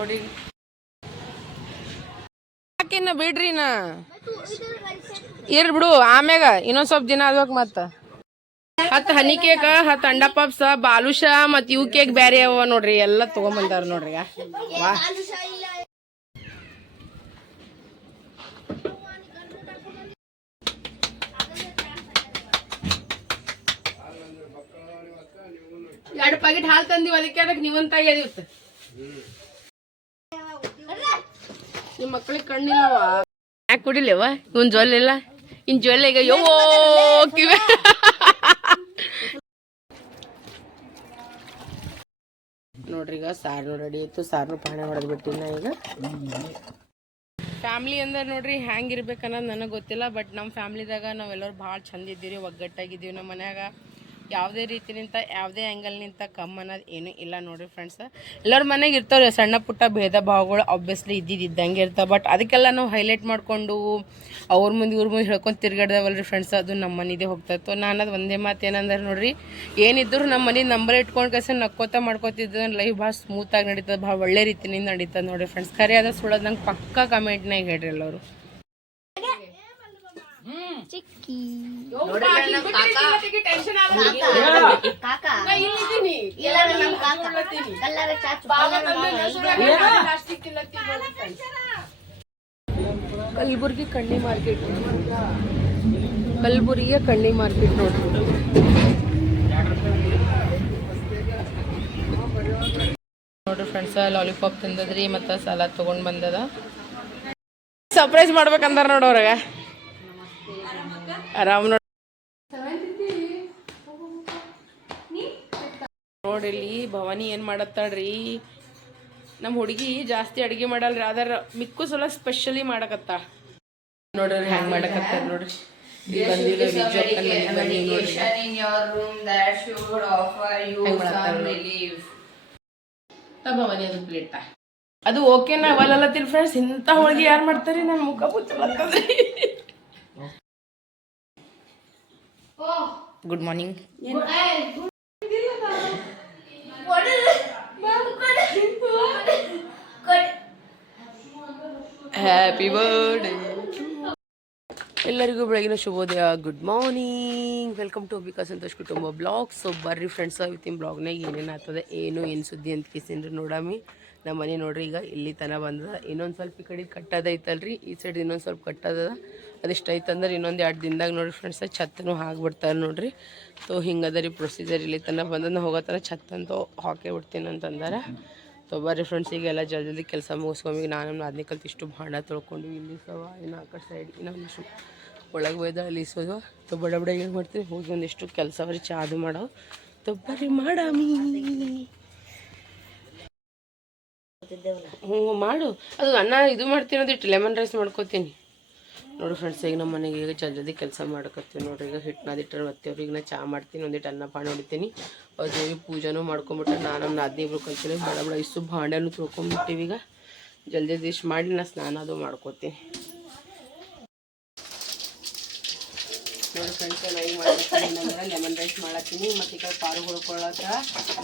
ನೋಡಿ ಯಾಕಿನ್ನ ಬಿಡ್ರಿ ನಾ ಇರ್ ಬಿಡು ಆಮ್ಯಾಗ ಇನ್ನೊಂದ್ ಸ್ವಲ್ಪ ದಿನ ಆಗ್ಬೇಕು ಮತ್ತ 10 ಹನಿ ಕೇಕ್ 10 ಅಂಡಾ ಪಪ್ಸ್ ಬಾಲುಷ ಮತ್ ಇವ್ ಕೇಕ್ ಬ್ಯಾರೆ ಅವ ನೋಡ್ರಿ ಎಲ್ಲಾ ತಗೊಂಬಂದಾರ ನೋಡ್ರಿ ವಾ ಎರಡು ಪ್ಯಾಕೆಟ್ ಹಾಲು ತಂದಿವಿ ಅದಕ್ಕೆ ಅದಕ್ಕೆ ನೀವಂತಾಗಿ ಅದಿವತ್ತು ನಿಮ್ಮ ಮಕ್ಕಳಿಗೆ ಕಣ್ಣಿಲ್ಲವ ಯಾಕೆ ಕುಡಿಲೇವ ಇವನ್ ಜೊಲ್ಲಿಲ್ಲ ಇನ್ ಜೊಲ್ಲ ಈಗ ಯೋ ಕಿವೆ ನೋಡ್ರಿ ಈಗ ಸಾರ್ನು ರೆಡಿ ಆಯ್ತು ಸಾರ್ನು ಪಾಣೆ ಹೊಡೆದ್ ಬಿಟ್ಟಿನ ಈಗ ಫ್ಯಾಮಿಲಿ ಅಂದ್ರೆ ನೋಡ್ರಿ ಹ್ಯಾಂಗಿರ್ಬೇಕು ಅನ್ನೋದು ನನಗೆ ಗೊತ್ತಿಲ್ಲ ಬಟ್ ನಮ್ಮ ಫ್ಯಾಮಿಲಿದಾಗ ನಾವೆಲ್ಲರೂ ಭಾಳ ಚಂದ ಇದ್ದೀವಿ ಒಗ್ಗಟ್ಟಾಗಿದ್ದೀವಿ ನಮ್ಮ ಮನ್ಯಾಗ ಯಾವುದೇ ರೀತಿನಿಂದ ಯಾವುದೇ ಆ್ಯಂಗಲ್ನಿಂದ ಕಮ್ಮಿ ಅನ್ನೋದು ಏನೂ ಇಲ್ಲ ನೋಡಿರಿ ಫ್ರೆಂಡ್ಸ್ ಎಲ್ಲರ ಮನೆಗೆ ಇರ್ತಾವೆ ಸಣ್ಣ ಪುಟ್ಟ ಭೇದ ಭಾವಗಳು ಆಬ್ವಿಯಸ್ಲಿ ಇದ್ದಂಗೆ ಇರ್ತಾವೆ ಬಟ್ ಅದಕ್ಕೆಲ್ಲ ನಾವು ಹೈಲೈಟ್ ಮಾಡಿಕೊಂಡು ಅವ್ರ ಮುಂದೆ ಇವ್ರ ಮುಂದೆ ಹೇಳ್ಕೊಂಡು ತಿರ್ಗಾಡ್ದವಲ್ರಿ ಫ್ರೆಂಡ್ಸ್ ಅದು ನಮ್ಮ ಮನೆದೇ ಹೋಗ್ತಾಯಿತ್ತು ನಾನು ಅದು ಒಂದೇ ಮಾತು ಏನಂದ್ರೆ ನೋಡಿರಿ ಏನಿದ್ರು ನಮ್ಮ ಮನೆ ನಂಬರ್ ಇಟ್ಕೊಂಡು ಕಸ ನಕ್ಕೋತ ಮಾಡ್ಕೋತಿದ್ದು ಲೈಫ್ ಭಾಳ ಸ್ಮೂತಾಗಿ ನಡೀತದೆ ಭಾಳ ಒಳ್ಳೆ ರೀತಿಯಿಂದ ನಡೀತದೆ ನೋಡಿರಿ ಫ್ರೆಂಡ್ಸ್ ಖರೆ ಅದ ಸುಳ್ಳೋದು ನಂಗೆ ಪಕ್ಕಾ ಕಮೆಂಟ್ನಾಗ ಹೇಳ್ರಿ ಎಲ್ಲವರು ಚಿಕ್ಕಿ ಕಲಬುರ್ಗಿ ಕಣ್ಣಿ ಮಾರ್ಕೆಟ್ ಕಲಬುರ್ಗಿಯ ಕಣ್ಣಿ ಮಾರ್ಕೆಟ್ ನೋಡ್ರಿ ನೋಡ್ರಿ ಫ್ರೆಂಡ್ಸ್ ಲಾಲಿಪಾಪ್ ತಿಂದದ್ರಿ ಮತ್ತು ಸಲಾದ್ ತೊಗೊಂಡು ಬಂದದ ಸರ್ಪ್ರೈಸ್ ಮಾಡ್ಬೇಕಂದಾರ ನೋಡೋರಾಗ ಆರಾಮ್ ನೋಡ್ರಿ ಭವಾನಿ ಏನು ಮಾಡತ್ತಾಳ್ರಿ ನಮ್ಮ ಹುಡುಗಿ ಜಾಸ್ತಿ ಅಡುಗೆ ಮಾಡಲ್ರಿ ಅದರ ಮಿಕ್ಕು ಸಲ ಸ್ಪೆಷಲಿ ಮಾಡಕತ್ತ ನೋಡ್ರಿ ಹ್ಯಾಂಗ್ ಮಾಡಕತ್ತಾರ ನೋಡ್ರಿ ಭವಾನಿ ಅದು ಪ್ಲೇಟ ಅದು ಓಕೆನಾ ಅವಲ್ಲತ್ತಿಲ್ಲ ಫ್ರೆಂಡ್ಸ್ ಇಂಥ ಹೋಳಿಗೆ ಯಾರು ಮಾಡ್ತಾರೆ ನನ್ನ ಮುಖ ಬುಚ್ಚಲತ್ತದ್ರಿ ಗುಡ್ ಮಾರ್ನಿಂಗ್ ಹ್ಯಾಪಿ ಬರ್ಡೇ ಎಲ್ಲರಿಗೂ ಬೆಳಗಿನ ಶುಭೋದಯ good morning welcome to Ambika Santosh ಕುಟುಂಬ ಬ್ಲಾಗ್ ಸೊ ಬರ್ರಿ ಫ್ರೆಂಡ್ಸ್ ಇವತ್ತಿನ ಬ್ಲಾಗ್ನಾಗ ಏನೇನು ಆಗ್ತದೆ ಏನು ಸುದ್ದಿ ಅಂತ ಕಿಸಿನ್ರಿ ನೋಡಾಮಿ ನಮ್ಮ ಮನೆ ನೋಡ್ರಿ ಈಗ ಇಲ್ಲಿ ತನ ಬಂದದ ಇನ್ನೊಂದು ಸ್ವಲ್ಪ ಈ ಕಡೆ ಕಟ್ಟದೈತಲ್ರಿ ಈ ಸೈಡ್ ಇನ್ನೊಂದು ಸ್ವಲ್ಪ ಕಟ್ಟದ ಅದಿಷ್ಟು ಐತಂದ್ರೆ ಇನ್ನೊಂದು 2 ದಿನದಾಗ ನೋಡಿರಿ ಫ್ರೆಂಡ್ಸ್ ಛತ್ತೂ ಹಾಕ್ಬಿಡ್ತಾರೆ ನೋಡ್ರಿ ಸೊ ಹಿಂಗದ ರೀ ಪ್ರೊಸೀಜರ್ ಇಲ್ಲಿ ತನಕ ಬಂದನ್ನು ಹೋಗೋತನ ಛತ್ತಂತೂ ಹಾಕೇ ಬಿಡ್ತೀನಿ ಅಂತಂದಾರೆ ಸೊ ಬರ್ರಿ ಫ್ರೆಂಡ್ಸ್ ಈಗೆಲ್ಲ ಜಲ್ದಿ ಕೆಲಸ ಮುಗಿಸ್ಕೊಂಬೀಗ ನಾನು ಅದನ್ನೇ ಕಲ್ತು ಇಷ್ಟು ಭಾಂಡ ತೊಳ್ಕೊಂಡು ಇಲ್ಲಿ ಸವ ಇನ್ನು ಆ ಕಡೆ ಸೈಡ್ ಇನ್ನೊಂದಿಷ್ಟು ಒಳಗೆ ಒಯ್ದ ಅಲ್ಲಿ ಇಸೋದು ಸೊ ಬಡ ಏನು ಮಾಡ್ತೀನಿ ಹೋಗಿ ಒಂದಿಷ್ಟು ಕೆಲಸ ಬರೀ ಚಾದು ಮಾಡೋ ಸೊ ಬರ್ರಿ ಮಾಡಾಮಿ ಹ್ಞೂ ಮಾಡು ಅದು ಅನ್ನ ಇದು ಮಾಡ್ತೀನಿ ಅಂದಿಟ್ಟು ಲೆಮನ್ ರೈಸ್ ಮಾಡ್ಕೋತೀನಿ ನೋಡಿ ಫ್ರೆಂಡ್ಸ್ ಈಗ ನಮ್ಮ ಮನೆಗೆ ಈಗ ಜಲ್ದಿ ಕೆಲಸ ಮಾಡ್ಕೊತೀವಿ ನೋಡ್ರಿ ಈಗ ಹಿಟ್ಟನಾದಿಟ್ಟರೆ ಮತ್ತೆ ಅವ್ರಿಗೆ ನಾ ಚಾ ಮಾಡ್ತೀನಿ ಒಂದಿಟ್ಟು ಅನ್ನ ಪಾಣಿ ಹೊಡಿತೀನಿ ದೇವಿ ಪೂಜೆನೂ ಮಾಡ್ಕೊಂಬಿಟ್ರೆ ನಾನು ನಮ್ಮ ನಾದಿನಿಬ್ರು ಕಲ್ತೀನಿ ಬಡ ಇಷ್ಟು ಭಾಂಡೆನೂ ತೊಳ್ಕೊಂಬಿಟ್ಟಿವಿ ಈಗ ಜಲ್ದಿ ಇಷ್ಟು ಮಾಡಿ ನಾ ಸ್ನಾನ ಅದು ಮಾಡ್ಕೋತೀನಿ ನೋಡಿ ಫ್ರೆಂಡ್ಸ್ ಎಲ್ಲ ಈಗ ಮಾಡ್ತೀನಿ ಅಂದ್ರೆ ಲೆಮನ್ ರೈಸ್ ಮಾಡತ್ತೀನಿ ಮತ್ತು ಈ ಕಡೆ ಪಾರು ಹೊಡ್ಕೊಳ್ಳೋಕೆ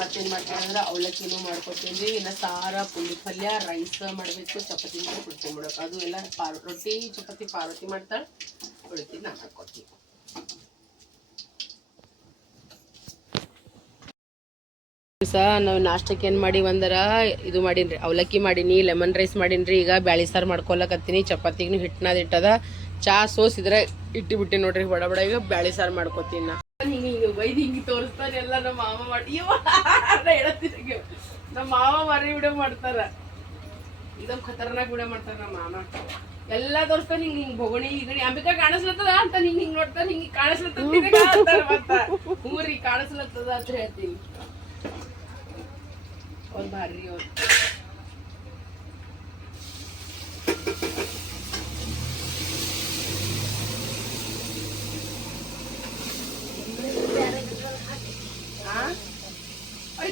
ಮತ್ತೇನು ಮಾಡ್ತೀನಿ ಅಂದ್ರೆ ಅವಲಕ್ಕಿನೂ ಮಾಡ್ಕೊತೀನಿ ಇನ್ನು ಸಾರ ಪುಂಡಿ ಪಲ್ಯ ರೈಸ್ ಮಾಡಬೇಕು ಚಪಾತಿ ಮಾಡಿ ಕುಡ್ಕೊಂಡ್ಬಿಡೋಕೆ ಅದು ಎಲ್ಲ ರೊಟ್ಟಿ ಚಪಾತಿ ಪಾರ್ವತಿ ಮಾಡ್ತಾಳೆ ಉಳಿತೀನಿ ನಾನು ಹಾಕ್ಕೊತೀನಿ ನಾವು ನಾಷ್ಟಕ್ಕೆ ಏನು ಮಾಡಿ ಒಂದರ ಇದು ಮಾಡೀನಿ ಅವಲಕ್ಕಿ ಮಾಡೀನಿ ಲೆಮನ್ ರೈಸ್ ಮಾಡೀನಿ ಈಗ ಬ್ಯಾಳಿ ಸಾರು ಮಾಡ್ಕೊಳಕತ್ತೀನಿ ಚಪಾತಿಗೂ ಹಿಟ್ಟನಾದಿಟ್ಟದ ಚಾ ಸೋಸಿದ್ರೆ ಇಟ್ಟಿಬಿಟ್ಟು ನೋಡ್ರಿ ಬಡ ಈಗ ಬ್ಯಾಳಿ ಸಾರು ಮಾಡ್ಕೊತೀನಿ ನಾ ಹಿಂಗೆ ಬೈದು ಹಿಂಗೆ ತೋರಿಸ್ತಾರೆ ಎಲ್ಲ ನಮ್ಮ ಮಾವ ಮಾಡಿ ಹೇಳ್ತೀನಿ ನಮ್ಮ ಮಾವ ಮರಿ ವಿಡಿಯೋ ಮಾಡ್ತಾರ ಇದೊಂದು ಖತರ್ನಾಕ್ ವಿಡಿಯೋ ಮಾಡ್ತಾರ ನಮ್ಮ ಮಾಮ ಎಲ್ಲ ತೋರಿಸ್ತಾನೆ ಹಿಂಗೆ ಬೊಗಣಿ ಗಿಗಣಿ ಅಂಬಿಕಾ ಕಾಣಿಸ್ಲತ್ತದ ಅಂತ ಹಿಂಗೆ ನೋಡ್ತಾನೆ ಹಿಂಗೆ ಕಾಣಿಸ್ಲತ್ತದ ಮತ್ತ ಊರಿ ಕಾಣಿಸ್ಲತ್ತದ ಅಂತ ಹೇಳ್ತೀನಿ ಒಂದು ಭಾರಿ ಅವ್ರು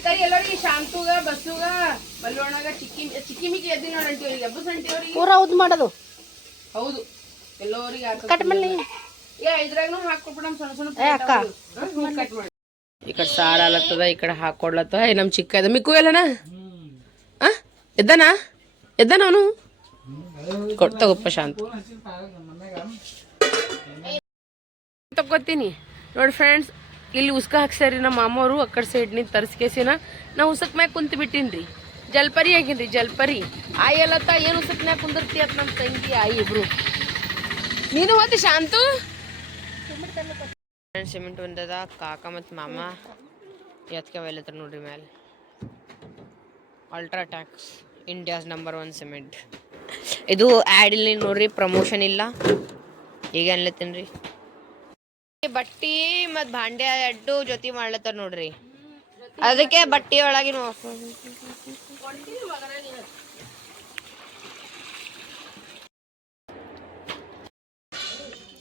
ಕೈ ಎಲ್ಲರಿಗೆ ಶಾಂತುಗ ಬಸ್ಸುಗ ಬಲ್ಲೋಣಗ ಚಿಕ್ಕಿ ಮಿಕ್ಕಿ ಎದ್ದಿ ನೋಡಿ ಅಂಟಿವ್ರಿಗೆ ಹಬ್ಬಸ್ ಅಂಟಿವ್ರಿಗೆ ಪೂರ ಹೌದು ಮಾಡೋದು ಹೌದು ಎಲ್ಲರಿಗೆ ಇದ್ರಾಗೂ ಹಾಕೊಟ್ಬಿಡ ಸಣ್ಣ ಕಟ್ ಮಾಡಿ ಈ ಕಡೆ ಸಾರ ಅಲತ್ತದ ಈ ಕಡೆ ಹಾಕೊಡ್ಲತ್ತದ ನಮ್ಮ ಚಿಕ್ಕ ಅದ ಮಿಕ್ಕು ಎಲ್ಲನ ಎದ್ದನಾ ಎದ್ದ ನಾನು ತಗೋಪ್ಪ ಶಾಂತ ತಗೋತೀನಿ ನೋಡಿ ಫ್ರೆಂಡ್ಸ್. ಇಲ್ಲಿ ಉಸ್ಕ ಹಾಕ್ಸ್ಯಾರಿ ನಮ್ಮ ಮಾಮವರು ಆ ಕಡೆ ಸೈಡ್ ನಿಂತು ತರಿಸ್ಕೇಸಿನ ನಾ ಉಸಕ್ ಮ್ಯಾಗ ಕುಂತು ಬಿಟ್ಟಿನ್ರಿ. ಜಲ್ಪರಿ ಆಗಿನ್ರಿ ಜಲ್ಪರಿ. ಆಯಿ ಅಲ್ಲತ್ತ ಏನು ಉಸಕ್ನ್ಯಾಗ ಕುಂದಿರ್ತಿ ಅಂತ ನಮ್ಮ ತಂಗಿ ಆಯಿ ಇಬ್ರು. ನೀನು ಹೋತಿ ಶಾಂತು ಸಿಮೆಂಟ್ ಒಂದದ ಕಾಕ ಮತ್ತು ಮಾಮ ಎತ್ಕೆ ಒಯ್ಲತ್ತಾರ ನೋಡ್ರಿ ಮ್ಯಾಲೆ. ಅಲ್ಟ್ರಾಟ್ಯಾಕ್ಸ್ ಇಂಡಿಯಾಸ್ ನಂಬರ್ 1 ಸಿಮೆಂಟ್. ಇದು ಆ್ಯಡ್ ಇಲ್ಲ ನೋಡ್ರಿ, ಪ್ರಮೋಷನ್ ಇಲ್ಲ. ಈಗ ಅನ್ಲತ್ತೀನಿ ರೀ ಬಟ್ಟಿ ಮತ್ತು ಭಾಂಡೆ ಅಡ್ಡು ಜೊತೆ ಮಾಡ್ಲತ್ತಾರ ನೋಡ್ರಿ. ಅದಕ್ಕೆ ಬಟ್ಟಿ ಒಳಗಿನ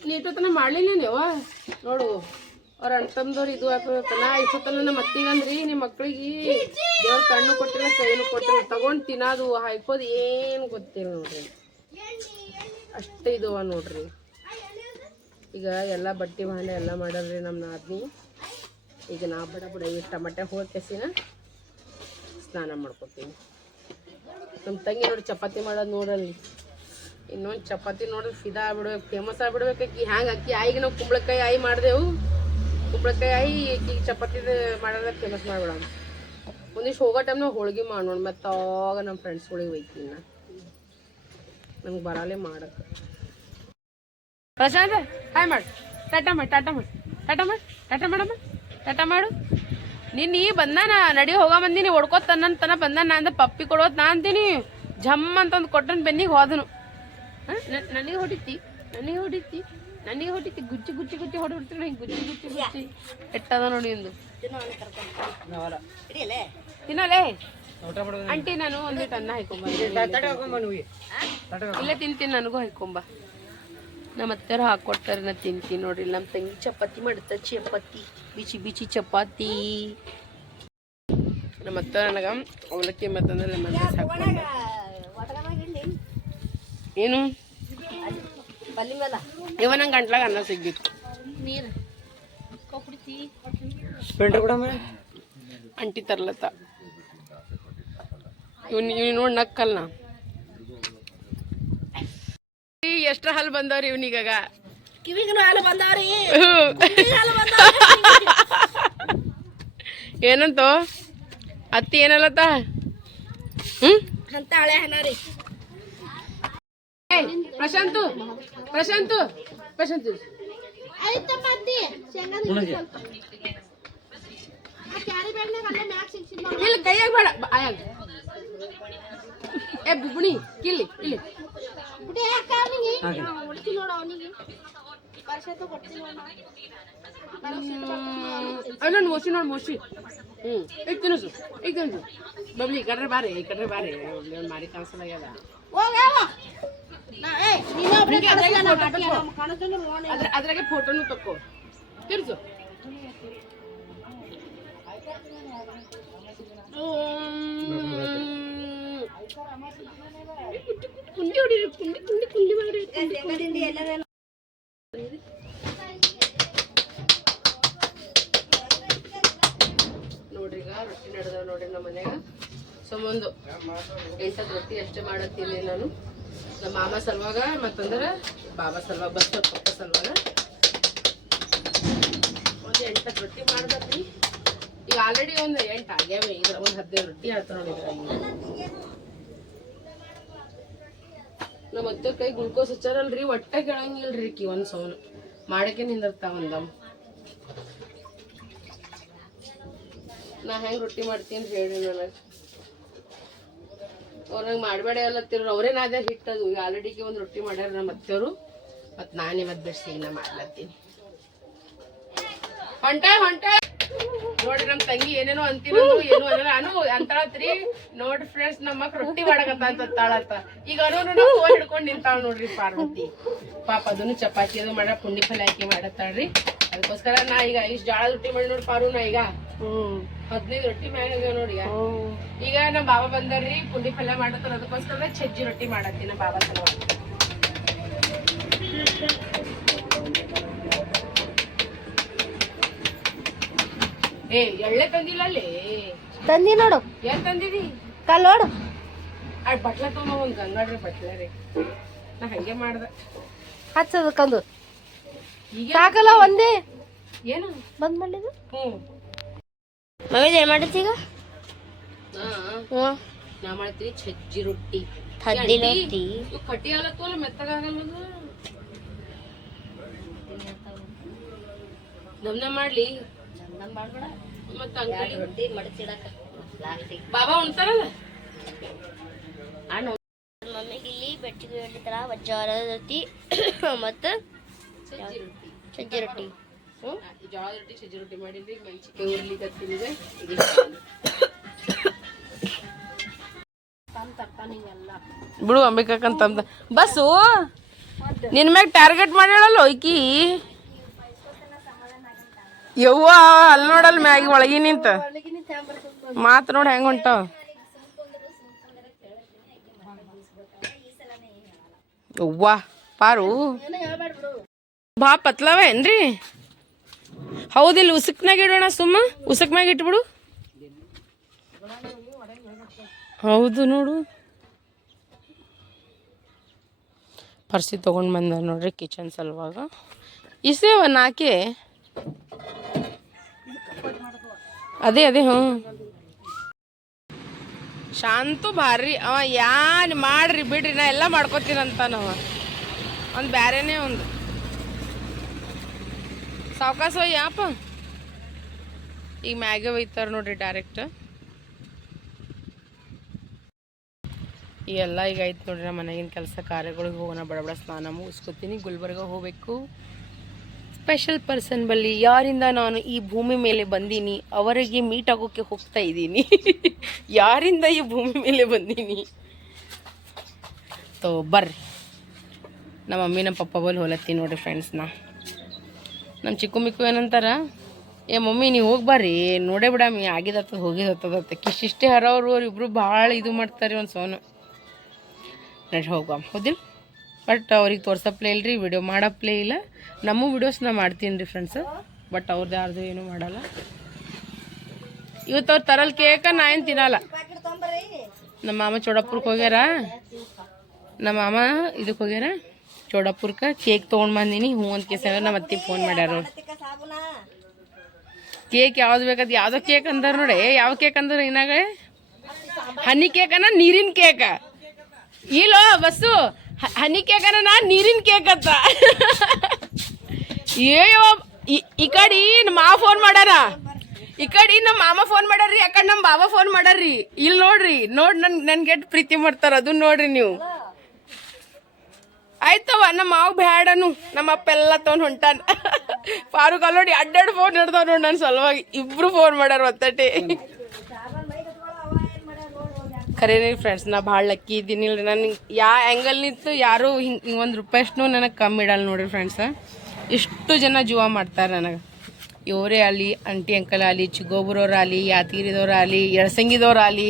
ನೀಟತನ ಮಾಡಲಿಲ್ಲ ನೀವು ನೋಡು. ಅವ್ರ ಅಣ್ತಮ್ದವ್ರು ಇದು ಹಾಕೋತನ ಇಷ್ಟತನ ನಮ್ಮ ಅತ್ತಿಗಂದ್ರಿ ನಿಮ್ಮ ಮಕ್ಳಿಗೆ ದೇವ್ರ ಕಣ್ಣು ಕೊಟ್ಟಿಲ್ಲ ಕೈನು ಕೊಟ್ಟಿಲ್ಲ, ತಗೊಂಡು ತಿನ್ನೋದು ಹಾಯ್ಕೋದು ಏನು ಗೊತ್ತಿಲ್ಲ ನೋಡ್ರಿ. ಅಷ್ಟೇ ಇದುವ ನೋಡ್ರಿ. ಈಗ ಎಲ್ಲ ಬಟ್ಟೆ ಭಾಂಡೆ ಎಲ್ಲ ಮಾಡಲ್ರಿ ನಮ್ಮ ನಾದ್ನಿ. ಈಗ ನಾ ಬಡ ಬಡ ಈ ಟಮಟೆ ಹೋಗಿ ಕೆಸಿನ ಸ್ನಾನ ಮಾಡ್ಕೊತೀನಿ. ನಮ್ಮ ತಂಗಿ ನೋಡಿ ಚಪಾತಿ ಮಾಡೋದು ನೋಡಲ್ಲಿ. ಇನ್ನೊಂದು ಚಪಾತಿ ನೋಡ್ರಿ ಫಿದಾ ಆಗ್ಬಿಡ್ಬೇಕು, ಫೇಮಸ್ ಆಗ್ಬಿಡ್ಬೇಕು. ಅಕ್ಕಿ ಹ್ಯಾಂಗೆ ಅಕ್ಕಿ ಆಯಿಗೆ ನಾವು ಕುಂಬಳಕಾಯಿ ಆಯಿ ಮಾಡಿದೆವು. ಕುಂಬಳಕಾಯಿ ಆಯಿ ಈಗ ಚಪಾತಿದ ಮಾಡೋದಾಗ ಫೇಮಸ್ ಮಾಡ್ಬಿಡೋಣ. ಒಂದಿಷ್ಟು ಹೋಗೋ ಟೈಮ್ನಾಗ ಹೋಳ್ಗೆ ಮಾಡೋಣ. ಮತ್ತು ಆವಾಗ ನಮ್ಮ ಫ್ರೆಂಡ್ಸ್ಗಳಿಗೆ ಒಯ್ತೀನಿ ನಾ. ನಂಗೆ ಬರಲ್ಲೇ ಮಾಡಕ್ಕೆ. ಪ್ರಶಾಂತ್ ಹಾಯ್ ಮಾಡಿ, ಟಾಟಾ ಮಾಡಿ, ಟಾಟಾ ಮಾಡಿ, ಟಾಟಾ ಮಾಡಿ, ಟಾಟಾ ಮಾಡಮ್ಮ, ಟಾಟಾ ಮಾಡು. ನೀನು ಈ ಬಂದಾನ ನಡಿ ಹೋಗ ಬಂದೀನಿ ಹೊಡ್ಕೋತ ತನ್ನ ಬಂದಾನ. ನಾ ಅಂದ ಪಪ್ಪಿ ಕೊಡೋದು ನಾ ಅಂತೀನಿ. ಜಮ್ ಅಂತಂದು ಕೊಟ್ಟನ ಬೆನ್ನಿಗೆ ಹೋದನು. ನನಗೆ ಹೊಡಿತಿ ನನಗೆ ಹೊಡಿತಿ ನನಗೆ ಹೊಡಿತಿ ಗುಚ್ಚಿ ಗುಚ್ಚಿ ಗುಚ್ಚಿ ಹೊಡಿಬಿಡ್ತೀನಿ. ಗುಚ್ಚಿ ಗುಚ್ಚಿ ಗುಚ್ಚಿ ಎಟ್ಟದ ನೋಡಿ ಒಂದು ತಿನ್ನೋಲೇ ಅಂಟಿ. ನಾನು ಒಂದಿಟ್ಟು ಅನ್ನ ಹಾಕೊಂಬ ಇಲ್ಲೇ ತಿಂತೀನಿ, ನನಗೂ ಹಾಕೊಂಬ. ನಮ್ಮ ಅತ್ತೆಯರು ಹಾಕ್ಕೊಡ್ತಾರೆ, ನಾ ತಿಂತೀನಿ ನೋಡ್ರಿ. ನಮ್ಮ ತಂಗಿ ಚಪಾತಿ ಮಾಡ್ತಾರೆ, ಚಪಾತಿ ಬಿಸಿ ಬಿಸಿ ಚಪಾತಿ. ನಮ್ಮ ಅತ್ತೆ ನನಗೆ ಅವಲಕ್ಕಿ ಮತ್ತಂದ್ರೆ ಲೆಮನ್ ರೈಸ್ ಹಾಕ್ಕೊಂಡ. ಏನು ಇವ ನಂಗೆ ಗಂಟ್ಲಾಗ ಅನ್ನ ಸಿಗ್ಬಿತ್ತು. ಅಂಟಿ ತರ್ಲತ್ತ ಇವ್ ನೋಡಿ ನಕ್ಕಲ್ಲ. ಎಷ್ಟ್ರ ಹಾಲು ಬಂದವ್ರಿ ಇವ್ನಿಗಾಗ. ಏನಂತೋ ಅತ್ತಿ ಏನಲ್ಲತ್ತ? ಪ್ರಶಾಂತು ಪ್ರಶಾಂತು ಪ್ರಶಾಂತು ಇಲ್ಲಿ ಕೈಯಾಗ ಬೇಡ ಆಯಾಗ. ಏ ಬುಬ್ಣಿ ಕಿಲ್ಲಿ ಇಲ್ಲಿ ನಾನು ಮೋಸಿ ನೋಡಿ ಮೋಸಿ. ಈಗ ತಿನ್ಸು ಈಗ ತಿನ್ಸು ಬಬ್ಲಿ. ಈ ಕಡ್ರೆ ಬಾರಿ, ಈ ಕಡ್ರೆ ಬಾರಿ. ಮಾರಿ ಕಾಣಿಸಲಾಗ್ಯದ. ಅದ್ರಾಗೆ ಫೋಟೋನು ತಕ್ಕೋ. ತಿರ್ಸು ಕುಂಡಿ ಹೊಡಿರಿ, ಕುಂಡಿ ಕುಂಡಿ ಕುಂಡಿ ಮಾಡಿ ನೋಡ್ರಿ. ಈಗ ರೊಟ್ಟಿ ನಡೆದವ ನೋಡ್ರಿ ನಮ್ಮ ಮನ್ಯಾಗ. ಸುಮ್ಮೊಂದು 8 ರೊಟ್ಟಿ ಅಷ್ಟೇ ಮಾಡತ್ತೀನಿ ನಾನು. ನಮ್ಮ ಮಾಮ ಸಲುವಾಗ ಮತ್ತಂದ್ರೆ ಬಾಬಾ ಸಲುವಾಗ ಬಸ್ ಪಪ್ಪ ಸಲುವಾಗ ಒಂದು 8 ರೊಟ್ಟಿ ಮಾಡ್ಬರ್ರಿ. ಈಗ ಆಲ್ರೆಡಿ ಒಂದು 8 ಆಗ್ಯಾವೆ. ಈಗ ಒಂದು 15 ರೊಟ್ಟಿ ಆಡ್ತಾ ನೋಡಿದ್ರ. ನಮ್ಮ ಅತ್ತೆ ಕೈ ಗ್ಲುಕೋಸ್ ಹಚ್ಚಾರಲ್ರಿ, ಒಟ್ಟ ಕೇಳಂಗಿಲ್ರಿ ಕಿ. ಒಂದು ಸೌನು ಮಾಡಕ್ಕೆ ನಿಂದಿರ್ತಾವ ಒಂದಮ್. ನಾ ಹೆಂಗೆ ರೊಟ್ಟಿ ಮಾಡ್ತೀನಿ ಹೇಳಿ ನನಗೆ. ಅವ್ರಂಗೆ ಮಾಡಬೇಡ ಅಲ್ಲತ್ತಿರ. ಅವರೇ ನಾದೇ ಹಿಟ್ಟದು. ಈಗ ಆಲ್ರೆಡಿಗೆ ಒಂದು ರೊಟ್ಟಿ ಮಾಡ್ಯಾರ ನಮ್ಮ ಅತ್ತೆಯವರು. ಮತ್ತು ನಾನು ಇವತ್ತು ಬೆಸ್ಟ್ ಈಗ ನಾ ಮಾಡ್ಲತ್ತೀನಿ. ಹೊಂಟ ಹೊಂಟ ನೋಡ್ರಿ ನಮ್ಮ ತಂಗಿ ಏನೇನೋ ಅಂತೀನಂದು ಏನು ಅನು ಅಂತಾಳತ್ರಿ. ನೋಡ್ರಿ ಫ್ರೆಂಡ್ಸ್, ನಮ್ಮ ಮಕ್ಕ ರೊಟ್ಟಿ ಮಾಡಕತ್ತ ಅಂತ ತಾಳತ್ತ. ಈಗ ಅನು ಫೋನ್ ಹಿಡ್ಕೊಂಡು ನಿಂತಾಳ ನೋಡ್ರಿ ಪಾರ್ವತಿ. ಪಾಪ ಅದನ್ನು ಚಪಾತಿ ಅದು ಮಾಡ ಪುಂಡಿ ಪಲ್ಯ ಹಾಕಿ ಮಾಡತ್ತಾಳ್ರಿ. ಅದಕ್ಕೋಸ್ಕರ ನಾ ಈಗ ಇಷ್ಟು ಜಾಳ ರೊಟ್ಟಿ ಮಾಡಿ ನೋಡಿ ಪಾರು. ನಾ ಈಗ 15 ರೊಟ್ಟಿ ಮ್ಯಾಗ ನೋಡಿ. ಈಗ ನಮ್ಮ ಬಾಬಾ ಬಂದಾರ್ರಿ, ಪುಂಡಿ ಪಲ್ಯ ಮಾಡತ್ತಾರ. ಅದಕ್ಕೋಸ್ಕರ ಸಜ್ಜಿ ರೊಟ್ಟಿ ಮಾಡತ್ತೀನಿ ನಮ್ಮ ಬಾಬಾ ಸಲುವಾಗಿ. ಏ ಎಳ್ಳೆ ತಂದಿಲ್ಲ ಅಲ್ಲಿ. ತಂದಿ ನೋಡು. ಏನ್ ತಂದಿದಿ? ಕಲ್ಲೋಡು ಬಟ್ಲ ತೊಗೊಂಬ ಒಂದು ಗಂಗಾಡ್ರಿ ಬಟ್ಲ ರೀ ನಾ ಹಂಗೆ ಮಾಡ್ದೆ ಹಚ್ಚದಕ್ಕಂದು ಸಾಕಲ್ಲ ಒಂದೇ ಏನು ಬಂದ್ ಮಾಡಿದ್ದು. ಹ್ಞೂ ಮಮ್ಮಿ ಏನ್ ಮಾಡಿತ್ತು ಈಗ? ನಾ ಮಾಡ್ತೀವಿ ಸಜ್ಜಿ ರೊಟ್ಟಿ ಕಡ್ಡಿ ರೊಟ್ಟಿ ಕಟ್ಟಿ ಹಾಲತ್ತಲ್ಲ ಮೆತ್ತಗಾಗಲ್ಲ ನಮ್ನ ಮಾಡ್ಲಿ ಮಾಡ್ಬೇಡ ಮತ್ತ ಅಂಗಡಿ ರೊಟ್ಟಿ ಮಡಚಿಡಕ ಪ್ಲಾಸ್ಟಿಕ್ ಬಾಬಾ ಉಣ್ತಾರಲ್ಲ ಮಮ್ಮಿಗೆ ಇಲ್ಲಿ ಬೆಟ್ಟಿಗೆ ಹೇಳಿತಾರ ವಜ್ಜಾರ ರೊಟ್ಟಿ ಮತ್ತು ಸಜ್ಜಿ ರೊಟ್ಟಿ ಜೋಳದ ರೊಟ್ಟಿ ಸಜ್ಜಿ ರೊಟ್ಟಿ ಮಾಡಿದ್ರಿ ಮೆಣಸಿನ್ಕಾಯಿ ಉರ್ಲಿಕತ್ತಿದೆ ಬಿಡು ಅಂಬಿಕಂತಂದ ಬಸ್ಸು ನಿನ್ ಮ್ಯಾಗ ಟಾರ್ಗೆಟ್ ಮಾಡ್ಯಾಳಲ್ಲ ಈಕಿ ಯವ್ವ ಅಲ್ಲಿ ನೋಡಲ್ ಮ್ಯಾಗಿ ಒಳಗಿ ನಿಂತ ಮಾತ್ ನೋಡಿ ಹೆಂಗ ಹೊಂಟಾವ ಯವ್ವ ಪಾರು ಬಾ ಪತ್ಲವ ಏನ್ರಿ ಹೌದಿಲ್ಲ ಉಸುಕ್ನಾಗ ಇಡೋಣ ಸುಮ್ಮ ಉಸುಕ್ ಮ್ಯಾಗ ಇಟ್ಬಿಡು ಹೌದು ನೋಡು ಪರ್ಸಿ ತೊಗೊಂಡು ಬಂದ ನೋಡ್ರಿ ಕಿಚನ್ ಸಲುವಾಗ ಇಸೇವ ನಾಕೆ ಅದೇ ಹ್ಞೂ ಶಾಂತು ಭಾರಿ ಅವ ಯಾನ್ ಮಾಡ್ರಿ ಬಿಡ್ರಿ ನಾ ಎಲ್ಲ ಮಾಡ್ಕೊತೀನಂತ ನಾವ ಒಂದು ಬ್ಯಾರೇನೇ ಒಂದು ಸಾವ್ಕಾಸ ಯಾಪ ಈಗ ಮ್ಯಾಗೆ ಒಯ್ತಾರ ನೋಡ್ರಿ ಡೈರೆಕ್ಟ್ ಎಲ್ಲ ಈಗ ಆಯ್ತು ನೋಡ್ರಿ ನಮ್ಮ ಮನೆಗಿನ ಕೆಲಸ ಕಾರ್ಯಗಳಿಗೆ ಹೋಗೋಣ ಬಡ ಸ್ನಾನ ಮುಗಿಸ್ಕೊತೀನಿ ಗುಲ್ಬರ್ಗ ಹೋಗಬೇಕು ಸ್ಪೆಷಲ್ ಪರ್ಸನ್ ಬಳಿ ಯಾರಿಂದ ನಾನು ಈ ಭೂಮಿ ಮೇಲೆ ಬಂದೀನಿ ಅವರಿಗೆ ಮೀಟ್ ಆಗೋಕ್ಕೆ ಹೋಗ್ತಾ ಇದ್ದೀನಿ ಯಾರಿಂದ ಈ ಭೂಮಿ ಮೇಲೆ ಬಂದೀನಿ ತೋ ಬರ್ರಿ ನಮ್ಮ ಮಮ್ಮಿ ನಮ್ಮ ಪಪ್ಪ ಬಲ್ಲಿ ಹೊಲತ್ತೀನಿ ನೋಡ್ರಿ ಫ್ರೆಂಡ್ಸ್ನ ನಮ್ಮ ಚಿಕ್ಕು ಮಿಕ್ಕು ಏನಂತಾರ ಏ ಮಮ್ಮಿ ನೀವು ಹೋಗಿ ಬರ್ರಿ ನೋಡೇ ಬಿಡಮ್ಮಿ ಆಗಿದತ್ತದ ಹೋಗಿದತ್ತದತ್ತೆ ಕಿಷ್ಟಿಷ್ಟೇ ಹರವ್ರು ಅವ್ರು ಇಬ್ಬರು ಭಾಳ ಇದು ಮಾಡ್ತಾರೆ ಒಂದು ಸೋನು ನಡಿ ಹೋಗುವ ಹೌದಿಲ್ಲ ಬಟ್ ಅವ್ರಿಗೆ ತೋರ್ಸಪ್ಲೇ ಇಲ್ಲರಿ ವಿಡಿಯೋ ಮಾಡಪ್ಲೇ ಇಲ್ಲ ನಮ್ಮ ವಿಡಿಯೋಸ್ನ ಮಾಡ್ತೀನಿ ರೀ ಫ್ರೆಂಡ್ಸ್ ಬಟ್ ಅವ್ರದ್ದು ಯಾರ್ದು ಏನೂ ಮಾಡಲ್ಲ ಇವತ್ತು ಅವ್ರು ತರಲ್ ಕೇಕ ನಾ ಏನು ತಿನ್ನಲ್ಲ ನಮ್ಮ ಮಾಮ ಚೋಡಪುರಕ್ಕೆ ಹೋಗ್ಯಾರ ನಮ್ಮ ಮಾಮ ಇದಕ್ಕೆ ಹೋಗ್ಯಾರ ಚೋಡಪುರಕ್ಕೆ ಕೇಕ್ ತೊಗೊಂಡು ಬಂದೀನಿ ಹ್ಞೂ ಅಂತ ಕೇಸ ನಮ್ಮ ಅತ್ತಿ ಫೋನ್ ಮಾಡ್ಯಾರ ಅವ್ರು ಕೇಕ್ ಯಾವ್ದು ಬೇಕದು ಯಾವುದೋ ಕೇಕ್ ಅಂದಾರ ನೋಡಿ ಯಾವ ಕೇಕ್ ಅಂದ್ರೆ ಇನ್ನಾಗ ಹನಿ ಕೇಕನ ನೀರಿನ ಕೇಕ ಇಲ್ಲೋ ಬಸ್ಸು ಹನಿ ಕೇಕನ ನಾ ನೀರಿನ ಕೇಕ್ ಅಂತ ಏಯೋ ಈ ಕಡೆ ನಮ್ಮ ಮಾವ ಫೋನ್ ಮಾಡ್ಯಾರ ಈ ಕಡೆ ನಮ್ಮ ಮಾಮ ಫೋನ್ ಮಾಡ್ಯಾರ್ರಿ ಆ ಕಡೆ ನಮ್ಮ ಬಾಬಾ ಫೋನ್ ಮಾಡ್ಯಾರ್ರಿ ಇಲ್ಲಿ ನೋಡ್ರಿ ನನ್ಗೆ ಎಷ್ಟು ಪ್ರೀತಿ ಮಾಡ್ತಾರ ಅದು ನೋಡ್ರಿ ನೀವು ಆಯ್ತವ ನಮ್ಮ ಮಾವ ಬ್ಯಾಡನು ನಮ್ಮ ಅಪ್ಪ ಎಲ್ಲ ತೊಗೊಂಡು ಹೊಂಟಾನ ಫಾರೂಕ್ ಅಲ್ಲಿ ನೋಡಿ ಅಡ್ಡಾಡು ಫೋನ್ ಹಿಡ್ದಾವ ನೋಡಿ ನನ್ನ ಸಲುವಾಗಿ ಇಬ್ರು ಫೋನ್ ಮಾಡ್ಯಾರ ಒತ್ತಟ್ಟೆ ಖರೇನೆ ಫ್ರೆಂಡ್ಸ್ ನಾ ಭಾಳ ಲಕ್ಕಿ ಇದ್ದೀನಿ ರೀ ನನಗೆ ಯಾವ ಆ್ಯಂಗಲ್ ನಿಂತು ಯಾರೂ ಹಿಂಗೆ ಒಂದು ರೂಪಾಯಿಷ್ಟು ನನಗೆ ಕಮ್ಮಿ ಇಡಲ್ಲ ನೋಡಿರಿ ಫ್ರೆಂಡ್ಸ ಇಷ್ಟು ಜನ ಜೀವ ಮಾಡ್ತಾರೆ ನನಗೆ ಇವರೇ ಆಗಲಿ ಆಂಟಿ ಅಂಕಲ್ ಆಗಲಿ ಚಿಗೋಬುರವ್ರು ಆಗಲಿ ಯಾದಗಿರಿದವ್ರು ಆಗಲಿ ಎಳಸಂಗಿದವ್ರು ಆಗಲಿ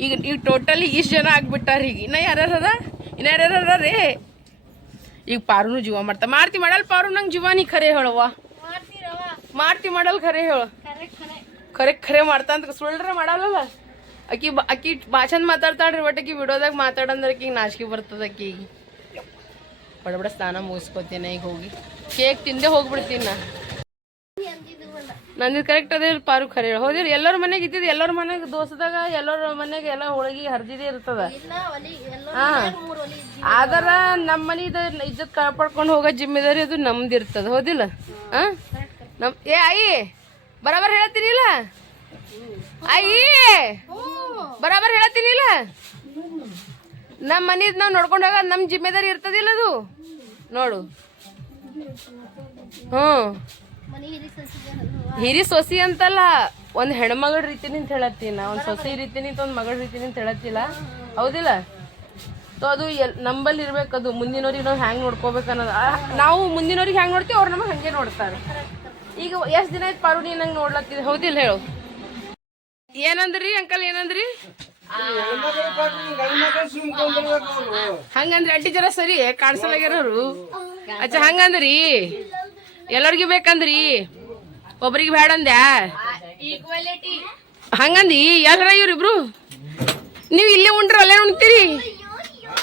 ಈಗ ಟೋಟಲಿ ಇಷ್ಟು ಜನ ಆಗ್ಬಿಟ್ಟಾರ ಈಗ ಇನ್ನು ಯಾರ್ಯಾರ ರೀ ಈಗ ಪಾರುನು ಜೀವ ಮಾಡ್ತಿ ಮಾಡಲ್ ಪಾರು ನಂಗೆ ಜೀವ ನೀ ಖರೆ ಹೇಳುವ ಮಾಡ್ತಿ ಮಾಡಲ್ ಖರೆ ಹೇಳು ಖರೆ ಮಾಡ್ತಾ ಅಂತ ಸುಳ್ಳ್ರೆ ಮಾಡಲ್ಲ ಅಕ್ಕಿ ಭಾಷಣ ಮಾತಾಡ್ತಾಳ್ರಿ ಬಟ್ ಅಕ್ಕಿ ವಿಡಿಯೋದಾಗ ಮಾತಾಡಂದ್ರೆ ಅಕ್ಕಿಗೆ ನಾಚಿಕೆ ಬರ್ತದ ಅಕ್ಕಿಗೆ ಬಡ ಸ್ನಾನ ಮುಗಿಸ್ಕೊತೀನಿ ಈಗ ಹೋಗಿ ಕೇಕ್ ತಿಂದೆ ಹೋಗ್ಬಿಡ್ತೀನಿ ನಂದು ಕರೆಕ್ಟ್ ಅದೇ ಪಾರು ಖರೆ ಹೇಳಿ ಹೌದಿರಿ ಎಲ್ಲರ ಮನೆಗೆ ಇದ್ದಿದ್ದು ಎಲ್ಲರ ಮನೆಗೆ ದೋಸದಾಗ ಎಲ್ಲರ ಮನೆಗೆ ಎಲ್ಲ ಹೋಳಿಗೆ ಹರಿದಿದೆ ಇರ್ತದ ಆದ್ರ ನಮ್ಮ ಮನಿದ ಇಜ್ಜತ್ ಕಾಪಾಡ್ಕೊಂಡು ಹೋಗೋ ಜಿಮ್ಮೆದಾರಿ ಅದು ನಮ್ದು ಇರ್ತದ ಹೌದಿಲ್ಲ ಏ ಆಯಿ ಬರಾಬರ್ ಹೇಳತ್ತೀನಿಲ್ಲ ಆಯಿ ಬರಾಬರ್ ಹೇಳತ್ತೀನಿಲ್ಲ ನಮ್ಮ ಮನಿದ್ ನಾವು ನೋಡ್ಕೊಂಡು ಹೋಗೋದು ನಮ್ಮ ಜಿಮ್ಮೆದಾರಿ ಇರ್ತದಿಲ್ಲ ಅದು ನೋಡು ಹಿರಿ ಸೊಸಿ ಅಂತಲ್ಲ ಒಂದು ಹೆಣ್ಮಗಳ ರೀತಿನಿ ಅಂತ ಹೇಳತ್ತೀನಿ ನಾ ಒಂದು ಸೊಸಿ ರೀತಿನಿ ಅಂತ ಒಂದು ಮಗಳ ರೀತಿನಿ ಅಂತ ಹೇಳತ್ತಿಲ್ಲ ಹೌದಿಲ್ಲ ಸೊ ಅದು ನಂಬಲ್ಲಿ ಇರ್ಬೇಕು ಅದು ಮುಂದಿನವ್ರಿಗೆ ನಾವು ಹ್ಯಾಂಗೆ ನೋಡ್ಕೋಬೇಕು ಅನ್ನೋದು ನಾವು ಮುಂದಿನವ್ರಿಗೆ ಹ್ಯಾಂಗೆ ನೋಡ್ತೀವಿ ಅವ್ರು ನಮಗೆ ಹಂಗೆ ನೋಡ್ತಾರೆ ಈಗ ಎಷ್ಟು ದಿನ ಆಯ್ತು ಪಾರು ನೀನು ನಂಗೆ ನೋಡ್ಲತ್ತಿದೆ ಹೌದಿಲ್ಲ ಹೇಳು ಏನಂದ್ರಿ ಅಂಕಲ್ ಏನಂದ್ರಿ ಹಂಗಂದ್ರಿ ಅಡ್ಡಿ ಜರ ಸರಿ ಕಾಣಿಸಲಾಗ್ಯಾರವ್ರು ಅಚ್ಚ ಹಂಗಂದ್ರಿ ಎಲ್ಲರಿಗೂ ಬೇಕಂದ್ರಿ ಒಬ್ರಿಗೆ ಬೇಡ ಅಂದ್ಯಾ ಹಂಗಂದಿ ಎಲ್ಲರ ಇವ್ರಿಬ್ರು ನೀವು ಇಲ್ಲೇ ಉಂಡ್ರಿ ಅಲ್ಲೇ ಉಣ್ತೀರಿ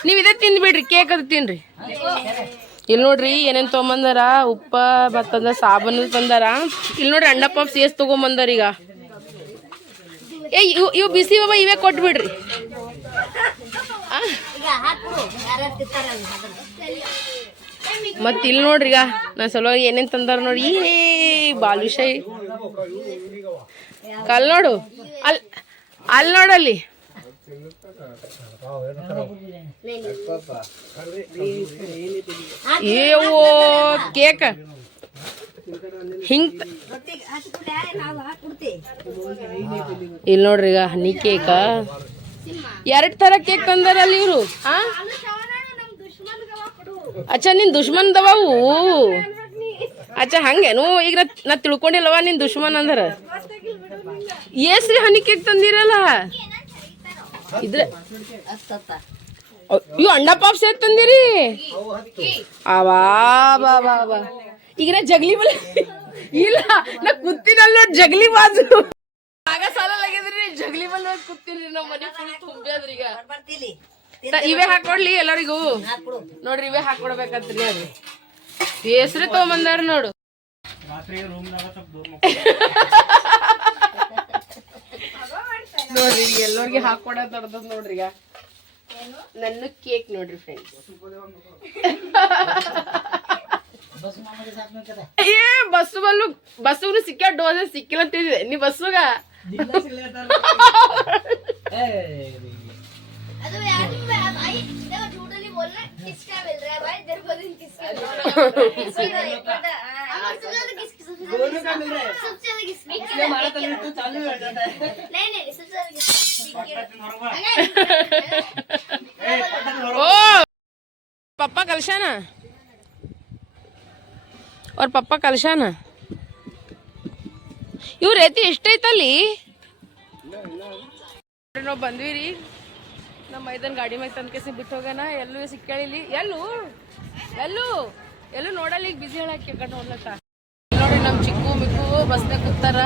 ನೀವು ಇದೇ ತಿಂದ್ಬಿಡ್ರಿ ಕೇಕ್ ಅದು ತಿನ್ರಿ ಇಲ್ಲಿ ನೋಡ್ರಿ ಏನೇನು ತೊಗೊಂಬಂದಾರ ಉಪ್ಪ ಮತ್ತಂದ ಸಾಬೂನು ತಂದಾರ ಇಲ್ಲಿ ನೋಡ್ರಿ ಅಂಡ ಪಾಪ್ ಸೇಸ್ ತೊಗೊಂಬಂದಾರ ಈಗ ಏ ಇವು ಬಿಸಿ ಬಾಬಾ ಇವೇ ಕೊಟ್ಬಿಡ್ರಿ ಮತ್ತೆ ಇಲ್ಲಿ ನೋಡ್ರಿ ಈಗ ನಾನು ಸಲುವಾಗಿ ಏನೇನು ತಂದಾರ ನೋಡಿ ಏ ಬಾಲುಶಾಹಿ ಕಲ್ ನೋಡು ಅಲ್ಲಿ ನೋಡಲ್ಲಿ ಏವೋ ಕೇಕ್ ಹಿಂಗ್ ಇಲ್ಲಿ ನೋಡ್ರಿ ಈಗ ಹನಿ ಕೇಕ 2 ಥರ ಕೇಕ್ ತಂದಾರಲ್ಲಿ ಇವರು ಅಚ್ಚ ನಿನ್ ದುಶ್ಮನ್ ದವಾವು ಅಚ್ಚ ಹಂಗೇನು ಈಗ ನಾ ತಿಳ್ಕೊಂಡಿಲ್ಲವ ನಿನ್ ದುಶ್ಮನ್ ಅಂದ್ರ ಏಸ್ರಿ ಹನಿ ಕೇಕ್ ತಂದಿರಲ್ಲ ಇದ್ರ ಇವು ಅಂಡ ಪಾಪ್ ಸೇರ್ ತಂದಿರಿ ಅವಾ ಬಾ ಬಾ ಬಾ ಈಗ ನಾ ಜಗ್ಲಿ ಬಲ ಇಲ್ಲ ನಾ ಕೂತಿನಲ್ಲ ನೋಡಿ ಜಗ್ಲಿ ಬಾಜು ಆಗ ಸಾಲ ಲಗಿದ್ರಿ ಜಗ್ಲಿ ಬಲ್ ನೋಡಿ ಕೂತಿರಿ ನಮ್ಮ ಮನೆ ಫುಲ್ ತುಂಬ್ಯಾದ್ರಿ ಈಗ ಇವೇ ಹಾಕೊಡ್ಲಿ ಎಲ್ಲರಿಗೂ ನೋಡ್ರಿ ಇವೇ ಹಾಕೊಡ್ಬೇಕಂತ್ರಿ ಅದು ಹೆಸ್ರು ತಗೊಂಬಂದಾರ ನೋಡು ನೋಡ್ರಿ ಎಲ್ಲರಿಗೆ ಹಾಕೊಡೋದ್ ನಡ್ದದ್ ನೋಡ್ರಿ ಈಗ ನನ್ನ ಕೇಕ್ ನೋಡ್ರಿ ಫ್ರೆಂಡ್ಸ್ ಏ ಬಸ್ಸುನು ಸಿಕ್ಕ ಡೋಸೆ ಸಿಕ್ಕಿಲ್ಲ ಅಂತಿದೆ ನೀ ಬಸ್ಸುಗ ओ पप्पा कलशाना और पप्पा कलशाना ಇವ್ರ ಐತಿ ಎಷ್ಟೈತಲ್ಲಿ ನಾವು ಬಂದ್ವಿ ರೀ ನಮ್ಮ ಮೈದನ್ ಗಾಡಿ ಮ್ಯಾಗ ತಂದ ಕೇಸಿ ಬಿಟ್ಟು ಹೋಗೋಣ ಎಲ್ಲೂ ಸಿಕ್ಕಳಿಲಿ ಎಲ್ಲೂ ನೋಡಲ್ಲ ಈಗ ಬಿಸಿ ಹೇಳಕ್ಕೆ ಕಣ್ಣು ನೋಡ್ಲಕ್ಕ ನೋಡ್ರಿ ನಮ್ಮ ಚಿಕ್ಕು ಮಿಕ್ಕು ಬಸ್ನಾಗ ಕೂತಾರ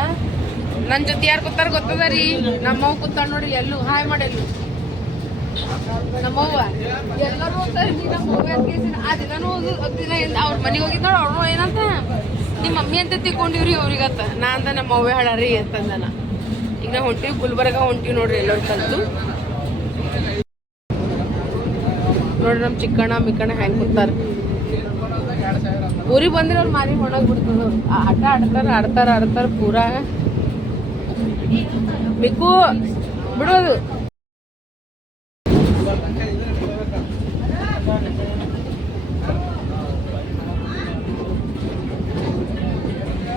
ನನ್ನ ಜೊತೆ ಯಾರು ಕೂತಾರ ಗೊತ್ತದ ರೀ ನಮ್ಮವ್ ಕೂತಾಳ ನೋಡಿ ಎಲ್ಲೂ ಹಾಯ್ ಮಾಡೆಲ್ಲು ನಮ್ಮವ್ವ ಎಲ್ಲರೂ ಹೋಗ್ತಾರೆ ನಮ್ಮವ್ವ ಆ ದಿನಾನು ದಿನ ಅವ್ರ ಮನೆಗೆ ಹೋಗಿದ್ ನೋಡ ಅವ್ರು ಏನಂತ ನಿಮ್ಮ ಮಮ್ಮಿ ಅಂತ ತಿಳ್ಕೊಂಡಿವ್ರಿ ಅವ್ರಿಗತ್ತ ನಾ ಅಂದ ನಮ್ಮ ಅವ್ವೆ ಹಾಳಾರಿ ಅಂತಂದನ ಈಗ ನಾ ಹೊಂಟಿವಿ ಗುಲ್ಬರ್ಗ ಹೊಂಟಿವಿ ನೋಡ್ರಿ ಎಲ್ಲರೂ ಕಲ್ತು ನೋಡ್ರಿ ನಮ್ಮ ಚಿಕ್ಕಣ್ಣ ಮಿಕ್ಕಣ್ಣ ಹೆಂಗೆ ಕೂತಾರ ಊರಿಗೆ ಬಂದ್ರೆ ಅವ್ರು ಮಾರಿ ಹೊಣಾಗ್ ಬಿಡ್ತದ ಆಟ ಆಡ್ತಾರ ಪೂರಾ ಮಿಕ್ಕು ಬಿಡೋದು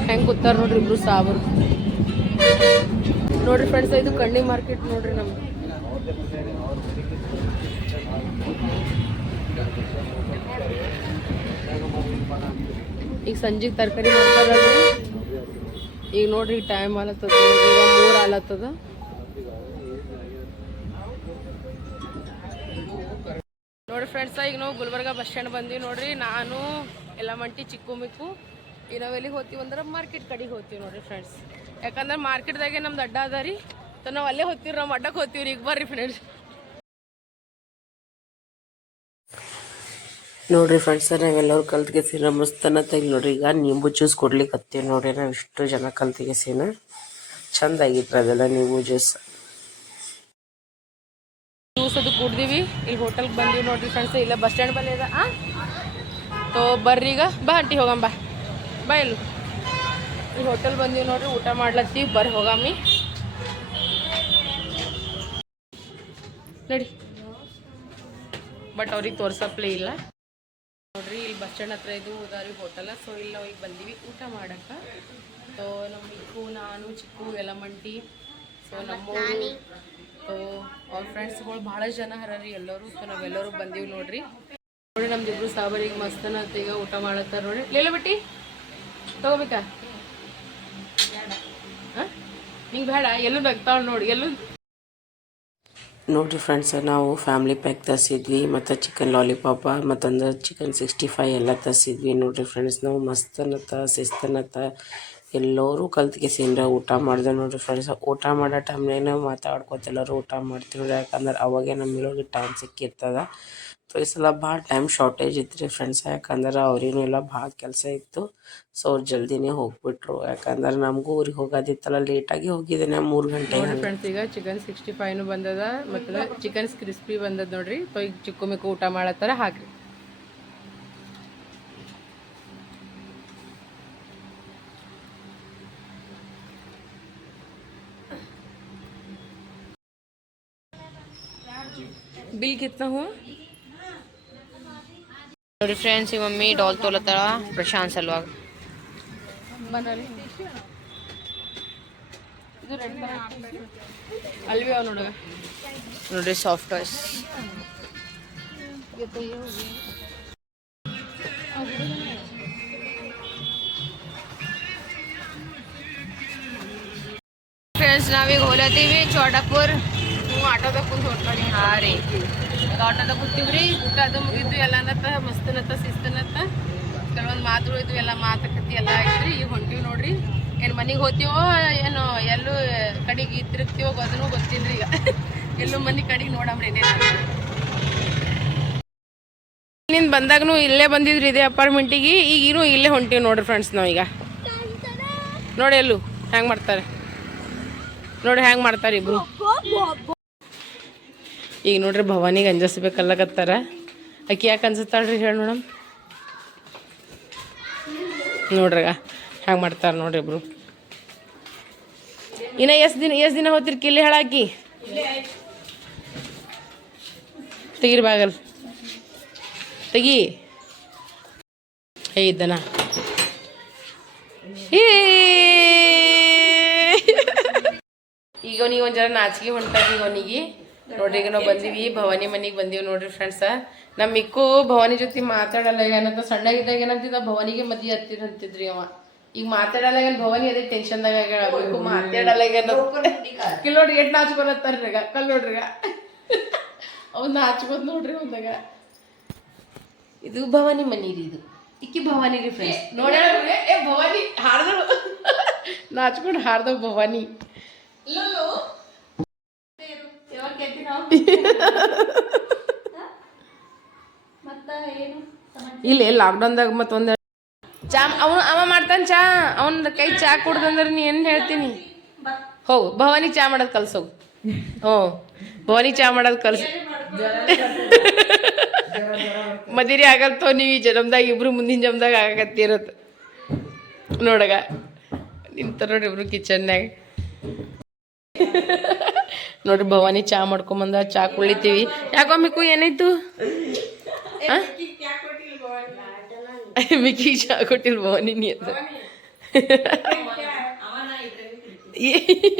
ಹೆಂಗೆ ಕೂತಾರ ನೋಡ್ರಿ ಇಬ್ರು ಸಾಬರು ನೋಡ್ರಿ ಫ್ರೆಂಡ್ಸ್ ಇದು ಕಣ್ಣಿ ಮಾರ್ಕೆಟ್ ನೋಡ್ರಿ ನಮ್ದು ಈಗ ಸಂಜೆಗೆ ತರಕಾರಿ ಮಾಡ್ತಾರಲ್ರಿ ಈಗ ನೋಡ್ರಿ ಟೈಮ್ ಆಲತ್ತದ ಈಗ 3 ಆಲತ್ತದ ನೋಡ್ರಿ ಫ್ರೆಂಡ್ಸ್ ಈಗ ನಾವು ಗುಲ್ಬರ್ಗ ಬಸ್ ಸ್ಟ್ಯಾಂಡ್ ಬಂದ್ವಿ ನೋಡ್ರಿ ನಾನು ಎಲ್ಲ ಮಂಟಿ ಚಿಕ್ಕು ಮಿಕ್ಕು ಈಗ ನಾವು ಎಲ್ಲಿಗೆ ಹೋಗ್ತೀವಿ ಅಂದ್ರೆ ಮಾರ್ಕೆಟ್ ಕಡೆಗೆ ಹೋಗ್ತೀವಿ ನೋಡ್ರಿ ಫ್ರೆಂಡ್ಸ್ ಯಾಕಂದ್ರೆ ಮಾರ್ಕೆಟ್ದಾಗೆ ನಮ್ದು ಅಡ್ಡ ಅದ ರೀ ಸೊ ನಾವು ಅಲ್ಲೇ ಹೋಗ್ತೀವಿ ನಾವು ಅಡ್ಡಕ್ಕೆ ಹೋಗ್ತೀವಿ ಈಗ ಬರ್ರಿ ಫ್ರೆಂಡ್ಸ್ ನೋಡ್ರಿ ಫ್ರೆಂಡ್ಸ್ ನಾವೆಲ್ಲರೂ ಕಲ್ತ್ಗೆಸಿನ ಮಸ್ತನ ತೆಗಿ ನೋಡ್ರಿ ಈಗ ನಿಂಬು ಜ್ಯೂಸ್ ಕೊಡ್ಲಿಕ್ಕೆ ಹತ್ತೀವಿ ನೋಡ್ರಿ ನಾವು ಇಷ್ಟು ಜನ ಕಲ್ತ್ಗೆಸಿನ ಚಂದ ಆಗಿತ್ತು ಅದೆಲ್ಲ ನಿಂಬು ಜ್ಯೂಸ್ ಅದು ಕುಡ್ದೀವಿ ಇಲ್ಲಿ ಹೋಟೆಲ್ಗೆ ಬಂದೀವಿ ನೋಡ್ರಿ ಫ್ರೆಂಡ್ಸ್ ಇಲ್ಲ ಬಸ್ ಸ್ಟ್ಯಾಂಡ್ ಬಲ್ಲಿ ಅದ ತೋ ಬರ್ರಿ ಈಗ ಬಾ ಆಂಟಿ ಹೋಗಮ್ಮ ಬಾ ಇಲ್ಲಿ ಹೋಟೆಲ್ ಬಂದೀವಿ ನೋಡ್ರಿ ಊಟ ಮಾಡ್ಲತ್ತೀವಿ ಬರ್ರಿ ಹೋಗಮ್ಮಿ ನಡಿ ಬಟ್ ಅವ್ರಿಗೆ ತೋರ್ಸಪ್ಲೇ ಇಲ್ಲ ನೋಡ್ರಿ ಇಲ್ಲಿ ಬಸ್ ಸ್ಟ್ಯಾಂಡ್ ಹತ್ರ ಇದು ಉದಾರಿ ಹೋಟೆಲ್ ಸೊ ಇಲ್ಲಿ ನಾವು ಈಗ ಬಂದೀವಿ ಊಟ ಮಾಡಕ್ಕೆ ಸೊ ನಮ್ಮ ಮಿಕ್ಕು ನಾನು ಚಿಕ್ಕು ಎಲ್ಲ ಮಂಟಿ ಸೊ ನಮ್ಮವರು ಸೊ ಅವ್ರ ಫ್ರೆಂಡ್ಸ್ಗಳು ಭಾಳಷ್ಟು ಜನ ಹರೀ ಎಲ್ಲರೂ ಸೊ ನಾವೆಲ್ಲರೂ ಬಂದೀವಿ ನೋಡ್ರಿ ನಮ್ದು ಇಬ್ರು ಸಾಬರಿಗೆ ಮಸ್ತನ ಈಗ ಊಟ ಮಾಡತ್ತಾರ ನೋಡಿ ಲೇಲ ಬಿಟ್ಟಿ ತಗೋಬೇಕಾ ನಿಂಗೆ ಬೇಡ ಎಲ್ಲೂ ನಗ್ತಾಳ ನೋಡಿ ಎಲ್ಲೂ ನೋಡಿರಿ ಫ್ರೆಂಡ್ಸ್ ನಾವು ಫ್ಯಾಮ್ಲಿ ಪ್ಯಾಕ್ ತರಿಸಿದ್ವಿ ಮತ್ತು ಚಿಕನ್ ಲಾಲಿಪಾಪ ಮತ್ತೊಂದು ಚಿಕನ್ 65 ಎಲ್ಲ ತರಿಸಿದ್ವಿ ನೋಡಿರಿ ಫ್ರೆಂಡ್ಸ್ ನಾವು ಮಸ್ತನತ್ತ ಶಿಸ್ತನತ್ತ ಎಲ್ಲರೂ ಕಲ್ತ್ಕೆಸಿಂದ ಊಟ ಮಾಡಿದೆ ನೋಡಿರಿ ಫ್ರೆಂಡ್ಸ್. ಊಟ ಮಾಡೋ ಟೈಮ್ನೇನ ಮಾತಾಡ್ಕೊತ ಎಲ್ಲರೂ ಊಟ ಮಾಡ್ತೀವಿ, ಯಾಕಂದ್ರೆ ಅವಾಗೇ ನಮ್ಮಿರೋರಿಗೆ ಟೈಮ್ ಸಿಕ್ಕಿರ್ತದ. ಸೊ ಈ ಸಲ ಭಾಳ ಟೈಮ್ ಶಾರ್ಟೇಜ್ ಇತ್ತು ರೀ ಫ್ರೆಂಡ್ಸ್, ಯಾಕಂದ್ರೆ ಅವ್ರಿಗೂ ಎಲ್ಲ ಭಾಳ ಕೆಲಸ ಇತ್ತು. ಸೊ ಅವ್ರು ಜಲ್ದಿನೇ ಹೋಗ್ಬಿಟ್ರು, ಯಾಕಂದ್ರೆ ನಮಗೂ ಊರಿಗೆ ಹೋಗೋದಿತ್ತಲ್ಲ, ಲೇಟಾಗಿ ಹೋಗಿದ್ದೇನೆ 3 ಗಂಟೆ. ನೋಡಿರಿ ಫ್ರೆಂಡ್ಸ್, ಈಗ ಚಿಕನ್ 65 ಬಂದದ ಮತ್ತು ಚಿಕನ್ ಕ್ರಿಸ್ಪಿ ಬಂದದ ನೋಡ್ರಿ. ಸೊ ಈಗ ಚಿಕ್ಕು ಮಿಕ್ಕು ಊಟ ಮಾಡತ್ತಾರ, ಹಾಕ್ರಿ. बिल कितना हुआ ನೋಡಿ ಫ್ರೆಂಡ್ಸ್, ಈ ಮಮ್ಮಿ ಡಾಲ್ ತೊಲತ್ತಾಳ ಪ್ರಶಾಂತ್ ಸಲುವಾಗ. ಅಲ್ವಿ ಅವ ನೋಡುವ ನೋಡ್ರಿ ಸಾಫ್ಟ್ ಟಾಯ್ಸ್. ಫ್ರೆಂಡ್ಸ್, ನಾವೀಗ ಹೋಲತ್ತೀವಿ ಚೋಟಾಪುರ್. ಆಟೋದಾಗ ಕುಂತು ಹೊರ್ಟಾಗಿ. ಹಾಂ ರೀ, ಈಗ ಆಟೋದಾಗ ಕೂತೀವ್ರಿ. ಊಟ ಅದು ಮುಗಿದ್ದು ಎಲ್ಲ ಅನ್ನತ್ತ ಮಸ್ತನತ್ತ ಶಿಸ್ತನತ್ತ ಕೆಲವೊಂದು ಮಾತುಗಳು ಇದ್ವು, ಎಲ್ಲ ಮಾತುಕತೆ ಎಲ್ಲ ಐತ್ರಿ. ಈಗ ಹೊಂಟಿವಿ ನೋಡ್ರಿ. ಏನು ಮನೆಗೆ ಹೋಗ್ತೀವೋ ಏನು ಎಲ್ಲೂ ಕಡೆಗೆ ತಿರುಗ್ತೀವೋ ಅದನ್ನು ಗೊತ್ತಿಲ್ರಿ. ಈಗ ಎಲ್ಲೂ ಮನೆ ಕಡೆಗೆ ನೋಡಮ್ರಿ ಏನೇನು. ನಿಂದು ಬಂದಾಗನು ಇಲ್ಲೇ ಬಂದಿದ್ರಿ ಇದೇ ಅಪಾರ್ಟ್ಮೆಂಟಿಗೆ, ಈಗಿನೂ ಇಲ್ಲೇ ಹೊಂಟೀವಿ ನೋಡ್ರಿ ಫ್ರೆಂಡ್ಸ್. ನಾವೀಗ ನೋಡಿ ಎಲ್ಲೂ ಹ್ಯಾಂಗೆ ಮಾಡ್ತಾರೆ ನೋಡಿ, ಹ್ಯಾಂಗೆ ಮಾಡ್ತಾರೆ ಇಬ್ರು. ಈಗ ನೋಡ್ರಿ ಭವಾನಿಗೆ ಅಂಜಿಸ್ಬೇಕಲ್ಲಕತ್ತಾರ. ಆಕಿ ಯಾಕೆ ಅನ್ಸುತ್ತಾಳ್ರಿ ಹೇಳಿ ಮೇಡಮ್. ನೋಡ್ರಿಗ ಹ್ಯಾಂಗೆ ಮಾಡ್ತಾರೆ ನೋಡ್ರಿ ಇಬ್ರು. ಇನ್ನು ಎಷ್ಟು ದಿನ ಹೋಗ್ತಿರಿ ಕಿಲ್ಲಿ ಹೇಳಾಕಿ. ತೆಗೀರಿ ಬಾಗಲ್ ತೆಗಿ. ಇದ್ದನ ಈಗ ನೀವು ಒಂದು ಜರ ನಾಚಿಕೆ ಹೊಂಟಾಗಿ ಈಗ ಅವನಿಗೆ ನೋಡ್ರಿ. ಈಗ ನಾವು ಬಂದೀವಿ ಭವಾನಿ ಮನೆಗೆ ಬಂದೀವಿ ನೋಡ್ರಿ ಫ್ರೆಂಡ್ಸ. ನಮ್ಮ ಮಿಕ್ಕು ಭವಾನಿ ಜೊತೆ ಮಾತಾಡಲ್ಲ. ಏನಂತ ಸಣ್ಣಗಿದ್ದಾಗ ಏನಂತಿದ್ದ ಭವಾನಿಗೆ ಮದುವೆ ಅಂತಿದ್ರಿ ಅವ. ಈಗ ಮಾತಾಡಲ್ಲ, ಏನು ಭವಾನಿ ಅದೇ ಟೆನ್ಷನ್ದಾಗ ಮಿಕ್ಕು ಮಾತಾಡಲ್ಲ. ಈಗ ಕಿಲ್ ನೋಡ್ರಿ ಎಷ್ಟು ನಾಚ್ಕೊಳತ್ತಾರ್ರಿ ಈಗ. ಕಲ್ ನೋಡ್ರಿ ಅವ್ನು ನಾಚ್ಕೋದ್ ನೋಡ್ರಿ ಒಂದಾಗ. ಇದು ಭವಾನಿ ಮನಿ ರೀ, ಇದು ಇಕ್ಕಿ ಭವಾನಿ ರೀ ಫ್ರೆಂಡ್ಸ್. ನೋಡ್ರಿ ಏ ಭವಾನಿ ಹಾಡ್ದಳು, ನಾಚ್ಕೊಂಡು ಹಾಡ್ದವ್ ಭವಾನಿ. ಇಲ್ಲಿ ಲಾಕ್ಡೌನ್ದಾಗ ಮತ್ತೊಂದು ಚಾ ಅವ ಮಾಡ್ತಾನೆ. ಚಾ ಅವನ ಕೈ ಚಾ ಕುಡ್ದಂದ್ರೆ ನೀ ಏನು ಹೇಳ್ತೀನಿ. ಹೋಗು ಭವಾನಿ ಚಾ ಮಾಡೋದು ಕಲ್ಸೋಗು. ಭವಾನಿ ಚಾ ಮಾಡೋದು ಕಲ್ಸು. ಮದುವೆ ಆಗಲ್ತೋ ನೀವು ಈ ಜನ್ಮದಾಗ, ಇಬ್ರು ಮುಂದಿನ ಜನ್ಮದಾಗ ಆಗತ್ತಿರತ್ತೆ ನೋಡಗ. ನಿಂತ ನೋಡ್ರಿ ಇಬ್ರು ಕಿಚನ್ಯಾಗ. ನೋಡ್ರಿ ಭವಾನಿ ಚಾ ಮಾಡ್ಕೊಂಬಂದ, ಚಾ ಕುಳಿತೀವಿ. ಯಾಕೋ ಮಿಕ್ಕು ಏನಾಯ್ತು? ಮಿಕ್ಕಿ ಚಾ ಕೊಟ್ಟಿಲ್ಲ ಭವಾನಿ ನೀ ಅಂತ.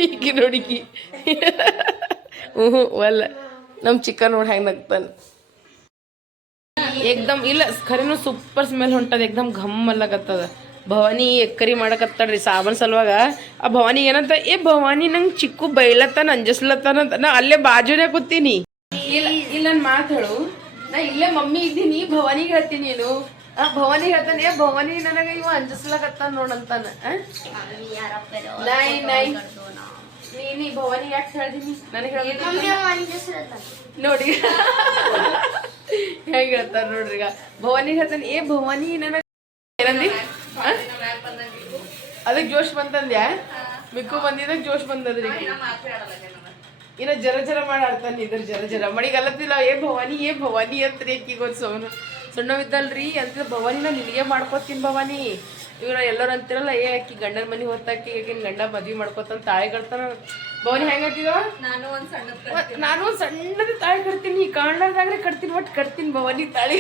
ಈಕಿ ನೋಡಿಕಿ ಒಲ್ಲ. ನಮ್ಮ ಚಿಕನ್ ನೋಡಿ ಹೆಂಗೆ ನಗ್ತಾನೆ. ಏಕ್ದಮ್ ಇಲ್ಲ ಖರೇನು ಸೂಪರ್ ಸ್ಮೆಲ್ ಹೊಂಟದ, ಏಕ್ದಮ್ ಘಮ್ ಅಲ್ಲಕತ್ತದ. ಭವಾನಿ ಎಕ್ಕರಿ ಮಾಡಕತ್ತಾಳ್ರಿ ಸಾಬನ್ ಸಲುವಾಗ. ಆ ಭವಾನಿ ಏನಂತ, ಏ ಭವಾನಿ ನಂಗೆ ಚಿಕ್ಕು ಬೈಲತ್ತಾನ ಅಂಜಸ್ಲತ್ತಾನಂತ. ನಾ ಅಲ್ಲೇ ಬಾಜುನೇ ಕೂತೀನಿ. ಇಲ್ಲ ಇಲ್ಲ ನನ್ನ ಮಾತು ಹೇಳು, ನಾ ಇಲ್ಲೇ ಮಮ್ಮಿ ಇದ್ದೀನಿ, ಭವಾನಿಗೆ ಹೇಳ್ತೀನಿ. ನೀನು ಭವಾನಿ ಹೇಳ್ತಾನೆ, ಏ ಭವಾನಿ ನನಗೆ ಇವ ಅಂಜಸ್ಲಕತ್ತಾನ ನೋಡಂತಾನ. ನಾಯಿ ನಾಯಿ ನೀ ಭವಾನಿ ಯಾಕೆ ಹೇಳ್ದೀನಿ ನನಗೆ ನೋಡಿ ಹೆಂಗೆ ಹೇಳ್ತಾರ ನೋಡ್ರಿ. ಈಗ ಭವಾನಿ ಹೇಳ್ತಾನೆ, ಏ ಭವಾನಿ ನನಗೆ ಏನಂದಿ. ಅದಕ್ಕೆ ಜೋಶ್ ಬಂತಂದ್ಯಾ? ಮಿಕ್ಕು ಬಂದಿದಾಗ ಜೋಶ್ ಬಂದದ್ರಿ. ಇನ್ನ ಜರ ಜರ ಮಾಡಾಡ್ತಾನೆ ಇದ್ರ ಜರ ಜರ ಮಡಿಗಲ್ಲತ್ತಿಲ್ಲ. ಏ ಭವಾನಿ ಅಂತ್ರಿ ಅಕ್ಕಿಗೊಂದು ಸೋನು ಸಣ್ಣವಿದ್ದಲ್ರಿ ಅಂತ. ಭವಾನಿನ ನಿನಗೆ ಮಾಡ್ಕೊತೀನಿ ಭವಾನಿ. ಇವ್ರ ಎಲ್ಲರೂ ಅಂತಿರಲ್ಲ, ಏ ಅಕ್ಕಿ ಗಂಡನ ಮನೆ ಹೊತ್ತಾಕಿ ಈಗಿನ ಗಂಡ ಮದ್ವೆ ಮಾಡ್ಕೊತಾನ ತಾಳಿ ಕಟ್ತಾನ. ಭವಾನಿ ಹೆಂಗಂತಿದ, ನಾನು ಒಂದು ಸಣ್ಣದ ತಾಳಿ ಕಟ್ತೀನಿ, ಕಾಣ್ಲಾರ್ದಾಗ್ರೆ ಕಟ್ತೀನಿ, ಒಟ್ಟು ಕಟ್ತೀನಿ ಭವಾನಿ ತಾಳಿ.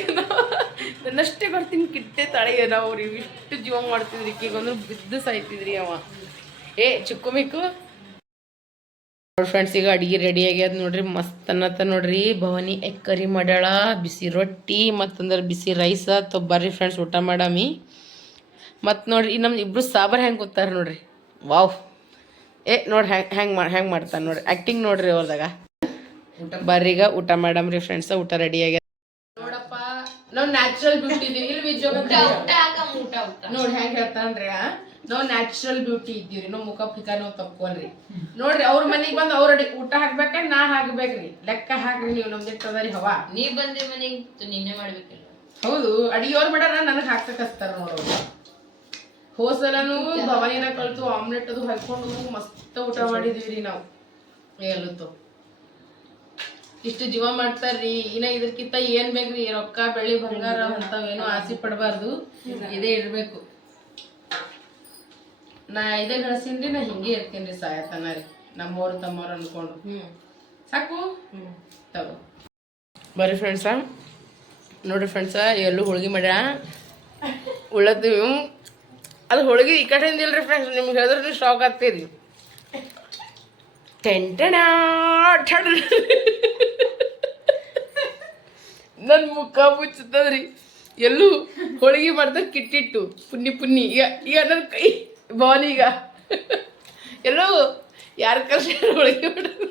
ನನ್ನಷ್ಟೇ ಕಟ್ತೀನಿ, ಕಿಟ್ಟೆ ತಾಳಿ. ನಾವು ಅವ್ರು ಇಷ್ಟು ಜೀವ ಮಾಡ್ತಿದ್ರಿ, ಈಗೊಂದ್ರು ಬಿದ್ದು ಸಾಯ್ತಿದ್ರಿ ಅವ. ಏ ಚಿಕ್ಕು ಮಿಕ್ಕು ನೋಡಿ ಫ್ರೆಂಡ್ಸ್. ಈಗ ಅಡುಗೆ ರೆಡಿ ಆಗ್ಯದ ನೋಡ್ರಿ, ಮಸ್ತ್ ಅನ್ನತ್ತ ನೋಡ್ರಿ. ಭವಾನಿ ಎಗ್ ಕರಿ ಮಾಡ್ಯಾಳ, ಬಿಸಿ ರೊಟ್ಟಿ ಮತ್ತಂದ್ರೆ ಬಿಸಿ ರೈಸ. ಬರ್ರಿ ಫ್ರೆಂಡ್ಸ್ ಊಟ ಮಾಡಾಮಿ. ಮತ್ತು ನೋಡ್ರಿ ನಮ್ಮ ಇಬ್ರು ಸಾಂಬಾರು ಹೆಂಗೆ ಕೂತಾರ ನೋಡ್ರಿ. ವಾವ್, ಏ ನೋಡಿ ಹೆಂಗೆ ಮಾಡ್ತಾನೆ ನೋಡ್ರಿ. ಆ್ಯಕ್ಟಿಂಗ್ ನೋಡ್ರಿ ಅವ್ರದಾಗ. ಬರ್ರಿ ಈಗ ಊಟ ಮಾಡಾಮ್ರಿ ಫ್ರೆಂಡ್ಸ. ಊಟ ರೆಡಿ ಆಗ್ಯದ ನೋಡಪ್ಪ. ನಾವು ನ್ಯಾಚುರಲ್ ಬ್ಯೂಟಿ ಇದೀವಿ ಇಲ್ಲಿ ವಿಜೋಗ ನೋಡಿ ಹೆಂಗ್ ಹೇಳ್ತಾನ್ರಿ ನಾವು ನ್ಯಾಚುರಲ್ ಬ್ಯೂಟಿ ಇದ್ದೀವ್ರಿ ನಾವು ಮುಖ ಪಿಕ ನಾವು ತಕ್ಕೊಲ್ರಿ ನೋಡ್ರಿ ಅವ್ರ ಮನೆಗ್ ಬಂದ್ ಅವ್ರ ಊಟ ಹಾಕ್ಬೇಕ ನಾ ಹಾಕ್ಬೇಕ್ರಿ ಲೆಕ್ಕ ಹಾಕ್ರಿ ನೀವು ನಮ್ದಿಟ್ಟದರಿ ಹವಾ ನೀ ಬಂದೆ ಮನೆಗೆ ನಿನ್ನೆ ಮಾಡ್ಬೇಕಲ್ಲ. ಹೌದು ಅಡಿಗೆಯವ್ರು ಮಾಡ್ಯಾರ ನನಗ್ ಹಾಕ್ಸಕ್ ಹಚ್ತಾರ ನೋಡೋರು. ಹೋಸಲನು ಭವಾನಿನ ಕಲ್ತು ಆಮ್ಲೆಟ್ ಅದು ಹಾಕೊಂಡು ಮಸ್ತ್ ಊಟ ಮಾಡಿದೀವ್ರಿ ನಾವು ಎಲ್ಲುತ್ತು ಇಷ್ಟು ಜೀವ ಮಾಡ್ತಾರ್ರಿ. ಇನ್ನ ಇದಕ್ಕಿಂತ ಏನ್ ಬೇಕ್ರಿ ರೊಕ್ಕ ಬೆಳ್ಳಿ ಬಂಗಾರ ಅಂತಾವೇನು ಆಸೆ ಪಡಬಾರ್ದು, ಇದೇ ಇರ್ಬೇಕು. ನಾ ಇದೇ ಗಳಿಸಿನ್ರಿ ನಾ ಹಿಂಗೆ ಇರ್ತೀನಿ ಸಾಯತನ ರೀ ನಮ್ಮವ್ರು ತಮ್ಮವ್ರು ಅನ್ಕೊಂಡು ಸಾಕು ತಗೋ ಬರ್ರಿ ಫ್ರೆಂಡ್ಸ. ನೋಡ್ರಿ ಫ್ರೆಂಡ್ಸ ಎಲ್ಲೂ ಹೋಳ್ಗೆ ಮಾಡ್ಯ ಉಳ್ಳತ್ತೀವಿ. ಅದು ಹೋಳ್ಗೆ ಈ ಕಡೆಯಿಂದ ಇಲ್ರಿ ಫ್ರೆಂಡ್ಸ್, ನಿಮ್ಗೆ ಹೇಳಿದ್ರೆ ಶಾಕ್ ಆಗ್ತೀರಿ. ಟೆಂಟಣ ನನ್ನ ಮುಖ ಮುಚ್ಚುತ್ತದ್ರಿ. ಎಲ್ಲೂ ಹೋಳಿಗೆ ಮಾಡ್ದಾಗ ಕಿಟ್ಟಿಟ್ಟು ಪುನ್ನಿ ಈಗ ಈಗ ನನ್ನ ಕೈ ಬಾಲ್ ಈಗ ಎಲ್ಲೋ ಯಾರ ಕಷ್ಟ ಹೋಳಿಗೆ ಮಾಡೋದು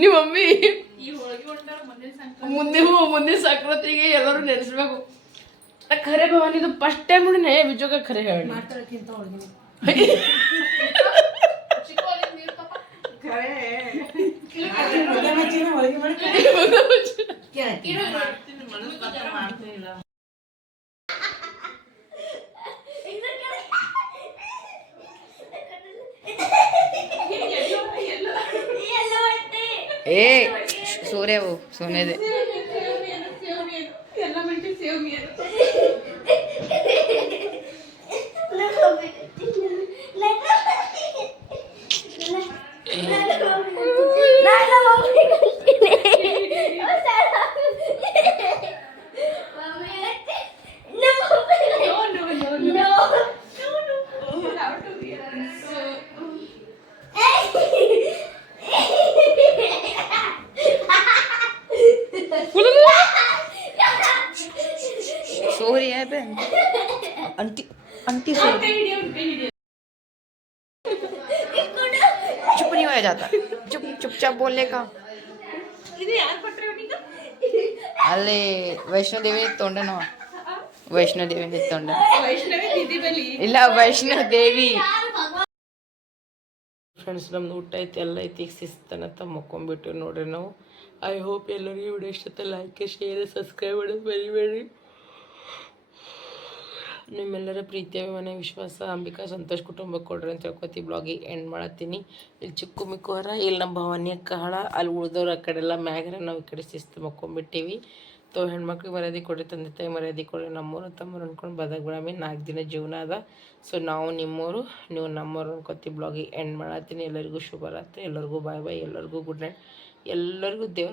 ನಿಮ್ಮ ಮಮ್ಮಿ ಮುಂದಿನ ಸಂಕ್ರಾಂತಿಗೆ ಎಲ್ಲರೂ ನೆನೆಸ್ಬೇಕು. ಖರೆ ಭವಾನಿ ಇದು ಫಸ್ಟ್ ಟೈಮ್ ನೋಡಿ ನಯ ಬಿಜೋಗ ಖರೆ ಹೇಳಿ ಏ ಸೂರ್ಯವು ಸೋನೆದೆ सॉरी है बहन आंटी आंटी सॉरी चुप नहीं होया जाता चुपचाप बोलने का अल्ले वैष्णो देवी तोंडनवा वैष्णो देवी तोंड ಇಲ್ಲ ವೈಷ್ಣೋ ದೇವಿ. ಫ್ರೆಂಡ್ಸ್ ನಮ್ದು ಊಟ ಐತಿ ಎಲ್ಲ ಐತಿ ಈಗ ಶಿಸ್ತನತ್ತ ಮಕ್ಕೊಂಬಿಟ್ಟು ನೋಡ್ರಿ ನಾವು. ಐ ಹೋಪ್ ಎಲ್ಲರಿಗೂ ವಿಡಿಯೋ ಇಷ್ಟ ಲೈಕ್ ಶೇರ್ ಸಬ್ಸ್ಕ್ರೈಬ್ ಮಾಡೋದು ಬರಿಬೇಡ್ರಿ. ನಿಮ್ಮೆಲ್ಲರ ಪ್ರೀತಿ ಅಭಿಮಾನ ವಿಶ್ವಾಸ ಅಂಬಿಕಾ ಸಂತೋಷ್ ಕುಟುಂಬಕ್ಕೆ ಕೊಡ್ರಿ ಅಂತ ಹೇಳ್ಕೊತಿ ಬ್ಲಾಗಿಗೆ ಎಂಡ್ ಮಾಡತ್ತೀನಿ. ಇಲ್ಲಿ ಚಿಕ್ಕು ಮಿಕ್ಕು ಹೊರ ಇಲ್ಲಿ ನಮ್ಮ ಭವಾನಿ ಕಹಳ ಅಲ್ಲಿ ಉಳ್ದವ್ರು ಆ ಕಡೆ ಎಲ್ಲ ಮ್ಯಾಗ್ರೆ ನಾವು ಈ ಕಡೆ ಶಿಸ್ತು ಮಕ್ಕೊಂಬಿಟ್ಟಿವಿ. ಹೆಣ್ಮಕ್ಳಿಗೆ ಮರ್ಯಾದೆ ಕೊಡ್ರಿ, ತಂದೆ ತಾಯಿ ಮರ್ಯಾದೆ ಕೊಡ್ರಿ, ನಮ್ಮೂರು ತಮ್ಮರು ಅಂದ್ಕೊಂಡು ಬದಗ್ಬಿಡಮಿ 4 ದಿನ ಜೀವನ ಅದ. ಸೊ ನಾವು ನಿಮ್ಮವರು ನೀವು ನಮ್ಮವ್ರು ಅನ್ಕೊತಿ ಬ್ಲಾಗಿಗೆ ಎಂಡ್ ಮಾಡತ್ತೀನಿ. ಎಲ್ಲರಿಗೂ ಶುಭರಾತ್ರಿ, ಎಲ್ಲರಿಗೂ ಬಾಯ್ ಬಾಯ್, ಎಲ್ಲರಿಗೂ ಗುಡ್ ನೈಟ್, ಎಲ್ಲರಿಗೂ ದೇವ್ರ